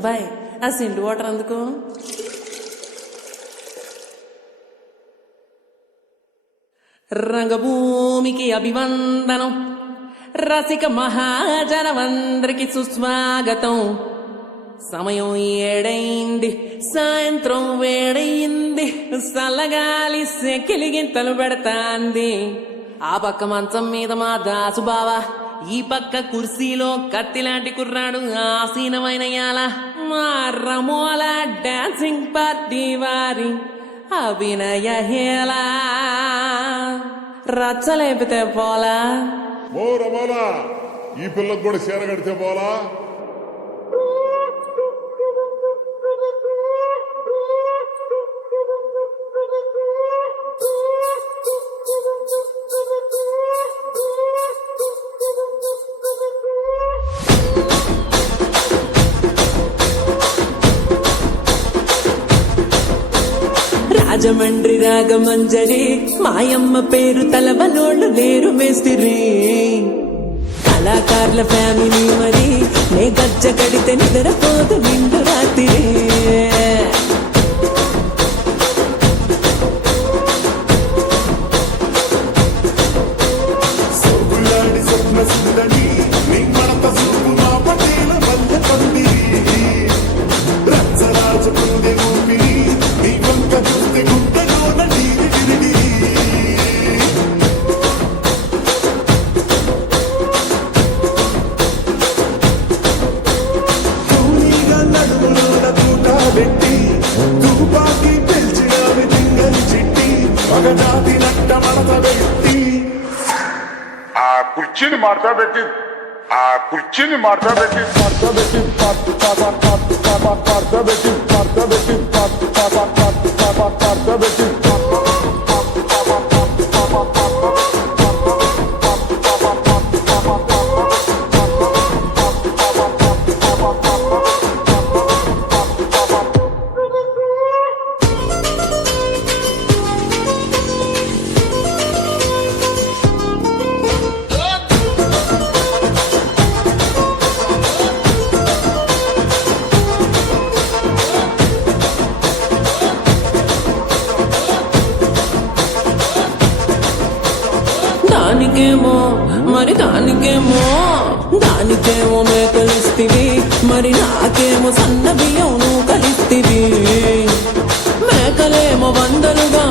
అబ్బాయి ఆ సిండు వాటర్ అందుకు. రంగభూమికి అభివందనం, రసిక మహాజనమందరికి సుస్వాగతం. సమయం 7 సాయంత్రం వేడయింది, సల్లగాలి సెకిలిగింతలు పెడతాంది. ఆ పక్క మంచం మీద మా దాసు బావ, ఈ పక్క కుర్సీలో కత్తిలాంటి కుర్రాడు ఆసీనమైన యాల మా రమోల డాన్సింగ్ పార్టీ వారి అభినయ హేళ. రచ్చలేపితే పోలా ఓ రమోలా, ఈ పిల్లకు కూడా చీర కడితే పోలా. రాజమండ్రి రాగమంజరి మాయమ్మ పేరు తలవనోళ్ళు లేరు మేస్తిరి. కళాకారుల ఫ్యామిలీ మరి నే గజ్జ కడితే నిద్రపోదు నిండు రాత్రి. కుర్చీని మార్తా పెట్టి దానికేమో మేకలిస్తివి, మరి నాకేమో సన్న బియ్యం నువ్వు కలిస్తివి. మేకలేమో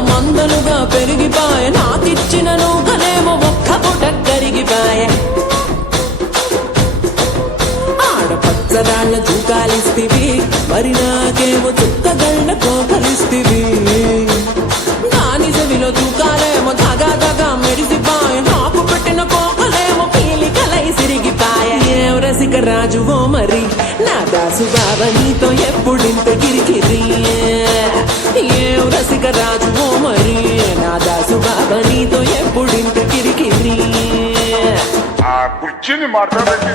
మందలుగా పెరిగిపాయ, నాకిచ్చిన నూకలేమో ఒక్క పుట కరిగిపాయ. ఆడపచ్చరాళ్ళ తూకాలిస్తివి, మరి నాకేమో చుక్కగళ్ళ కోకలిస్తివి. దాని చెవిలో తూకాలేమో దగా మెరిసిపాయ, నాకు పెట్టిన కోకలేమో పీలికలై సిరిగిపాయ. ఏం రసిక రాజువో మరి నా దాసు బావ నీతో ఎప్పుడింత గిరికిరి. ఏం రసిక రాజువో మరి నా దాసు బావ నీతో ఎప్పుడింత కిరికిరి. కుర్చీని మార్తా పెట్టి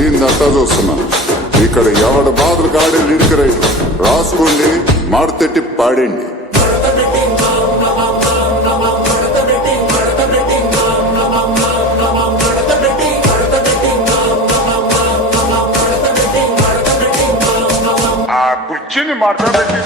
ఏందంతా చూస్తున్నా. ఇక్కడ ఎవడు బాధలు కాడే లిరిక్ రైట్ రాసుకోండి, మాడతెట్టి పాడండి. కుర్చీని మార్తా పెట్టి